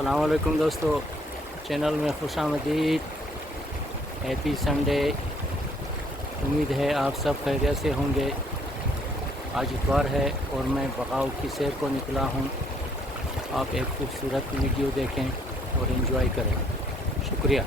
अस्सलाम वालेकुम दोस्तों, चैनल में खुशामदीद। Happy Sunday. उम्मीद है आप सब खैरियत से होंगे। आज इतवार है और मैं बगाव की सैर को निकला हूँ। आप एक खूबसूरत वीडियो देखें और एंजॉय करें। शुक्रिया।